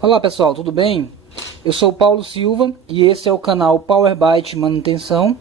Olá pessoal, tudo bem? Eu sou o Paulo Silva e esse é o canal PowerByte Manutenção.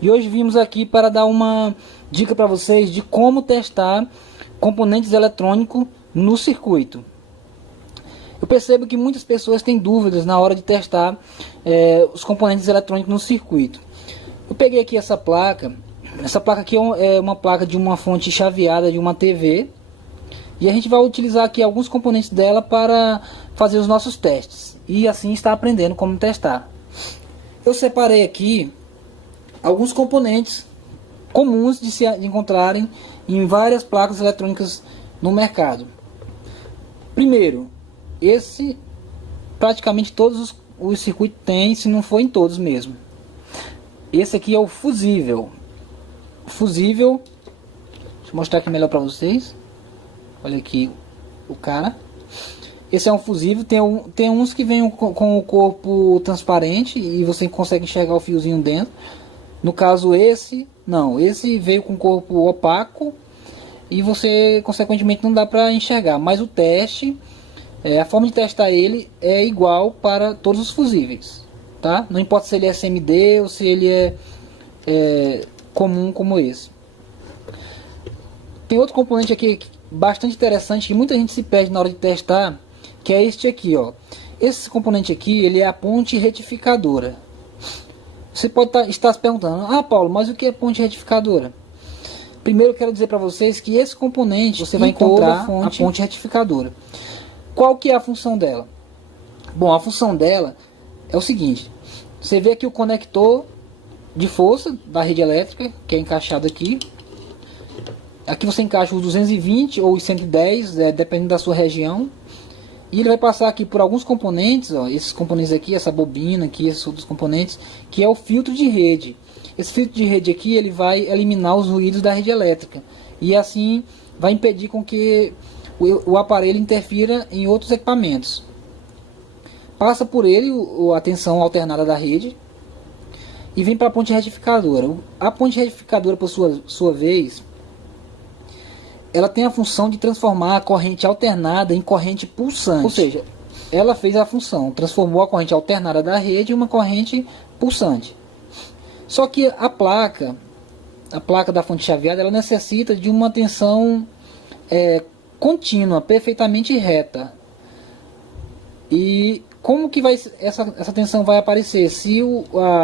E hoje vimos aqui para dar uma dica para vocês de como testar componentes eletrônicos no circuito. Eu percebo que muitas pessoas têm dúvidas na hora de testar os componentes eletrônicos no circuito. Eu peguei aqui essa placa aqui é uma placa de uma fonte chaveada de uma TV. E a gente vai utilizar aqui alguns componentes dela para fazer os nossos testes. E assim está aprendendo como testar. Eu separei aqui alguns componentes comuns de se encontrarem em várias placas eletrônicas no mercado. Primeiro, esse praticamente todos os circuitos têm, se não for em todos mesmo. Esse aqui é o fusível. Deixa eu mostrar aqui melhor para vocês. Olha aqui o cara. Esse é um fusível. Tem uns que vêm com o corpo transparente e você consegue enxergar o fiozinho dentro. No caso esse, não. Esse veio com o corpo opaco e você consequentemente não dá para enxergar. Mas o teste, a forma de testar ele é igual para todos os fusíveis, tá? Não importa se ele é SMD ou se ele é comum como esse. Tem outro componente aqui bastante interessante que muita gente se perde na hora de testar, que é este aqui, ó. Esse componente aqui, ele é a ponte retificadora. Você pode estar se perguntando: ah, Paulo, mas o que é ponte retificadora? Primeiro eu quero dizer para vocês que esse componente você vai encontrar a ponte retificadora. Qual que é a função dela? Bom, a função dela é o seguinte: você vê aqui o conector de força da rede elétrica, que é encaixado aqui. Aqui você encaixa os 220 ou os 110, dependendo da sua região. E ele vai passar aqui por alguns componentes, ó, esses componentes aqui, essa bobina aqui, esses outros componentes, que é o filtro de rede. Esse filtro de rede aqui, ele vai eliminar os ruídos da rede elétrica. E assim vai impedir com que o aparelho interfira em outros equipamentos. Passa por ele a tensão alternada da rede e vem para a ponte retificadora. A ponte retificadora, por sua vez, ela tem a função de transformar a corrente alternada em corrente pulsante. Ou seja, ela fez a função, transformou a corrente alternada da rede em uma corrente pulsante. Só que a placa da fonte chaveada, ela necessita de uma tensão contínua, perfeitamente reta. E como que essa tensão vai aparecer? Se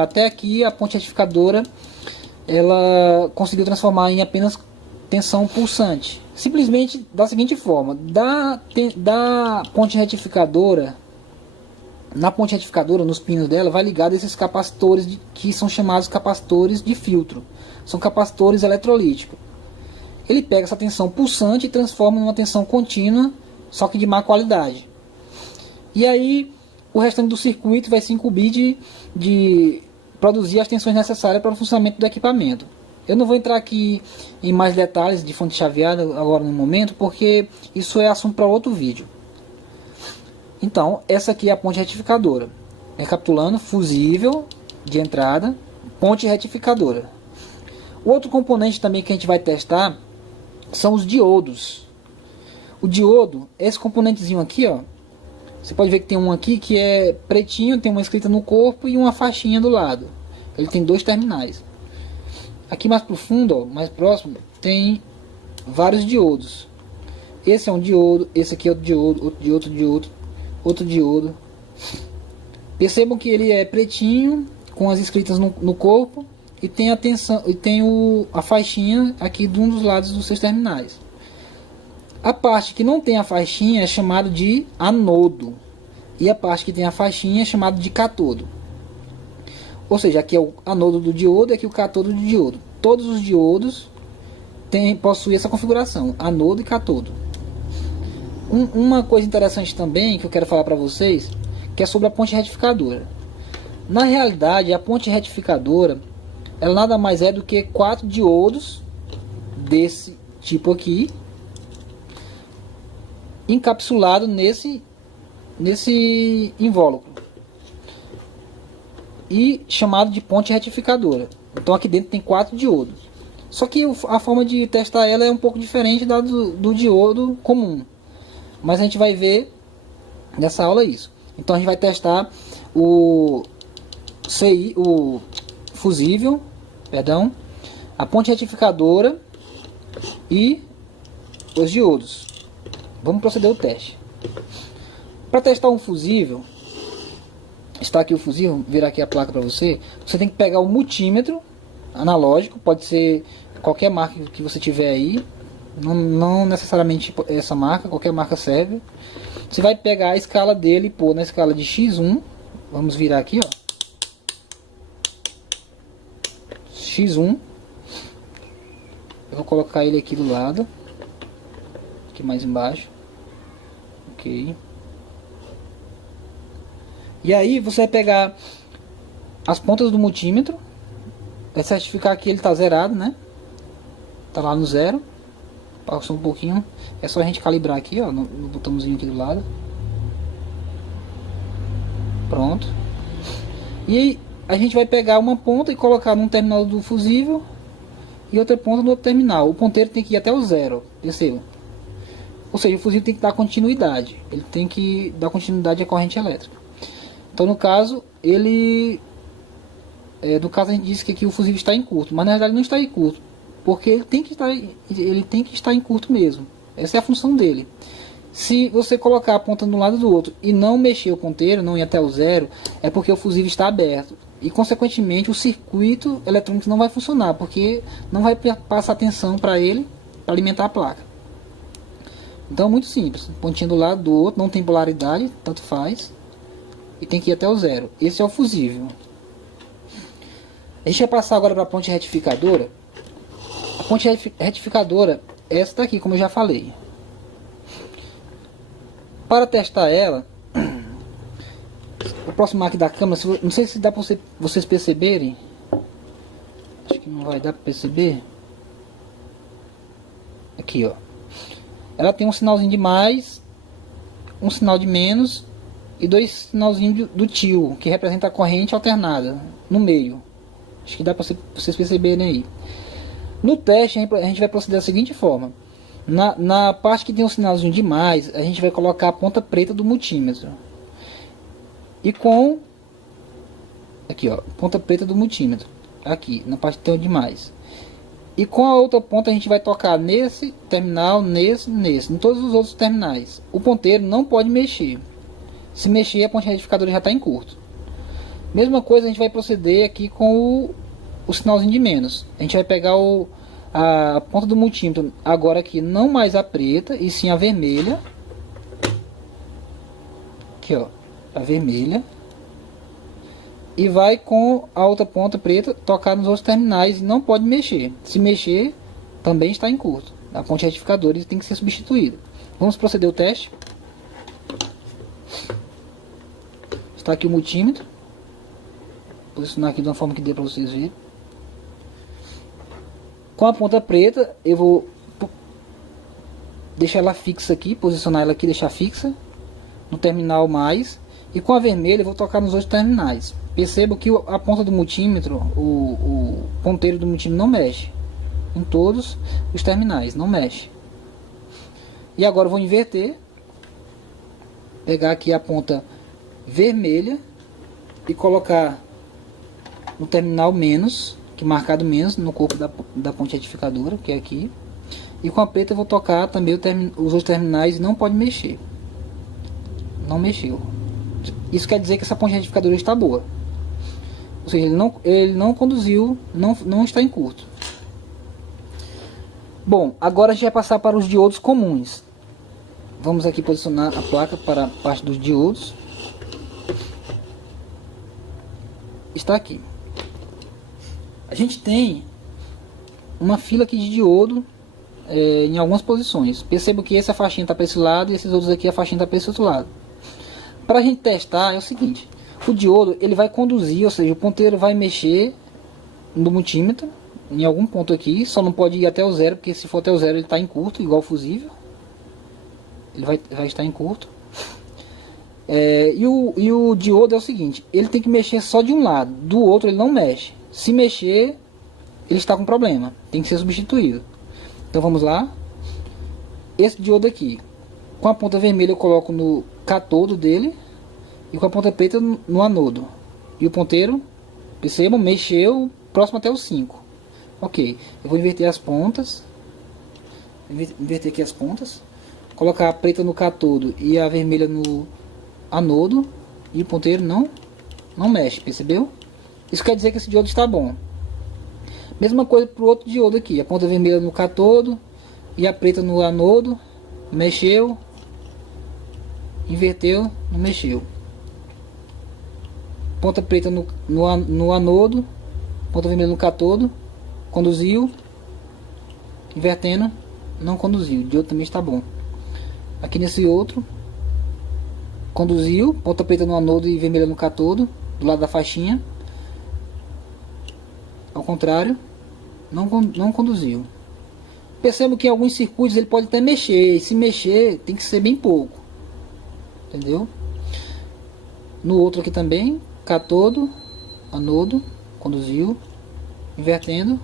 até aqui a ponte retificadora ela conseguiu transformar em apenas tensão pulsante. Simplesmente da seguinte forma: da ponte retificadora, na ponte retificadora, nos pinos dela, vai ligado esses capacitores que são chamados capacitores de filtro. São capacitores eletrolíticos. Ele pega essa tensão pulsante e transforma em uma tensão contínua, só que de má qualidade. E aí o restante do circuito vai se incumbir de produzir as tensões necessárias para o funcionamento do equipamento. Eu não vou entrar aqui em mais detalhes de fonte chaveada agora no momento, porque isso é assunto para outro vídeo. Então, essa aqui é a ponte retificadora. Recapitulando: fusível de entrada, ponte retificadora. O outro componente também que a gente vai testar são os diodos. O diodo, esse componentezinho aqui, ó. Você pode ver que tem um aqui que é pretinho, tem uma escrita no corpo e uma faixinha do lado. Ele tem dois terminais. Aqui mais pro fundo, ó, mais próximo, tem vários diodos. Esse é um diodo, esse aqui é outro diodo, outro diodo, outro diodo. Percebam que ele é pretinho, com as escritas no corpo, e tem a tensão, e tem a faixinha aqui de um dos lados dos seus terminais. A parte que não tem a faixinha é chamada de anodo, e a parte que tem a faixinha é chamada de catodo. Ou seja, aqui é o anodo do diodo e aqui o catodo do diodo. Todos os diodos possuem essa configuração, anodo e catodo. Uma coisa interessante também que eu quero falar para vocês, que é sobre a ponte retificadora. Na realidade, a ponte retificadora, ela nada mais é do que 4 diodos desse tipo aqui, encapsulado nesse invólucro, e chamado de ponte retificadora. Então aqui dentro tem 4 diodos. Só que a forma de testar ela é um pouco diferente da do diodo comum. Mas a gente vai ver nessa aula é isso. Então a gente vai testar o o fusível, perdão, a ponte retificadora e os diodos. Vamos proceder ao teste. Para testar um fusível, está aqui o fusível, vou virar aqui a placa para você. Você tem que pegar o multímetro analógico, pode ser qualquer marca que você tiver aí, não necessariamente essa marca, qualquer marca serve. Você vai pegar a escala dele e pôr na escala de X1. Vamos virar aqui, ó. X1. Eu vou colocar ele aqui do lado, aqui mais embaixo. Ok. E aí você vai pegar as pontas do multímetro, vai certificar que ele está zerado, né? Tá lá no zero. Passou um pouquinho. É só a gente calibrar aqui, ó, no botãozinho aqui do lado. Pronto. E aí a gente vai pegar uma ponta e colocar num terminal do fusível e outra ponta no outro terminal. O ponteiro tem que ir até o zero, perceba. Ou seja, o fusível tem que dar continuidade. Ele tem que dar continuidade à corrente elétrica. Então no caso, no caso a gente disse que aqui o fusível está em curto, mas na verdade não está em curto, porque ele tem que estar em curto mesmo. Essa é a função dele. Se você colocar a ponta de um lado do outro e não mexer o ponteiro, não ir até o zero, é porque o fusível está aberto. E consequentemente o circuito eletrônico não vai funcionar, porque não vai passar tensão para ele, para alimentar a placa. Então é muito simples. Pontinho do lado do outro, não tem polaridade, tanto faz. E tem que ir até o zero. Esse é o fusível. A gente vai passar agora para a ponte retificadora. A ponte retificadora é essa daqui, como eu já falei. Para testar ela, vou aproximar aqui da câmera. Não sei se dá para vocês perceberem. Acho que não vai dar para perceber. Aqui, ó. Ela tem um sinalzinho de mais, um sinal de menos e dois sinalzinhos do tio, que representa a corrente alternada no meio. Acho que dá para vocês perceberem aí. No teste a gente vai proceder da seguinte forma. Na parte que tem um sinalzinho de mais, a gente vai colocar a ponta preta do multímetro. E com... aqui, ó, ponta preta do multímetro. Aqui, na parte que tem o de mais. E com a outra ponta a gente vai tocar nesse terminal, nesse, em todos os outros terminais. O ponteiro não pode mexer. Se mexer, a ponte retificadora já está em curto. Mesma coisa a gente vai proceder aqui com o sinalzinho de menos. A gente vai pegar a ponta do multímetro, agora aqui não mais a preta, e sim a vermelha. Aqui, ó, a vermelha. E vai com a outra ponta preta tocar nos outros terminais e não pode mexer. Se mexer, também está em curto. A ponte retificadora tem que ser substituída. Vamos proceder o teste. Está aqui o multímetro. Vou posicionar aqui de uma forma que dê para vocês verem. Com a ponta preta, eu vou deixar ela fixa aqui, posicionar ela aqui, deixar fixa no terminal mais. E com a vermelha eu vou tocar nos outros terminais. Percebo que a ponta do multímetro, o ponteiro do multímetro não mexe. Em todos os terminais, não mexe. E agora eu vou inverter. Pegar aqui a ponta vermelha e colocar no terminal menos, que marcado menos no corpo da ponte retificadora, que é aqui. E com a preta eu vou tocar também os outros terminais e não pode mexer. Não mexeu. Isso quer dizer que essa ponte retificadora está boa. Ou seja, ele não conduziu, não está em curto. Bom, agora a gente vai passar para os diodos comuns. Vamos aqui posicionar a placa para a parte dos diodos. Está aqui. A gente tem uma fila aqui de diodo em algumas posições. Percebo que essa faixinha está para esse lado e esses outros aqui a faixinha está para esse outro lado. Para a gente testar é o seguinte: o diodo ele vai conduzir, ou seja, o ponteiro vai mexer no multímetro em algum ponto aqui, só não pode ir até o zero, porque se for até o zero ele está em curto, igual fusível. Ele vai estar em curto. E o diodo é o seguinte: ele tem que mexer só de um lado, do outro ele não mexe. Se mexer, ele está com problema, tem que ser substituído. Então vamos lá. Esse diodo aqui, com a ponta vermelha eu coloco catodo dele e com a ponta preta no anodo. E o ponteiro, percebam, mexeu próximo até o 5. Ok, eu vou inverter as pontas. Inverter aqui as pontas. Colocar a preta no catodo e a vermelha no anodo. E o ponteiro não mexe, percebeu? Isso quer dizer que esse diodo está bom. Mesma coisa para o outro diodo aqui. A ponta vermelha no catodo e a preta no anodo. Mexeu. Inverteu, não mexeu. Ponta preta no anodo. Ponta vermelha no catodo. Conduziu. Invertendo, não conduziu. O diodo também está bom. Aqui nesse outro, conduziu. Ponta preta no anodo e vermelha no catodo. Do lado da faixinha. Ao contrário, não conduziu. Percebo que em alguns circuitos ele pode até mexer. E se mexer, tem que ser bem pouco. Entendeu? No outro aqui também, catodo, anodo, conduziu, invertendo,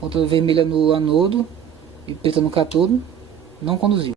ponta vermelha no anodo e preta no catodo, não conduziu.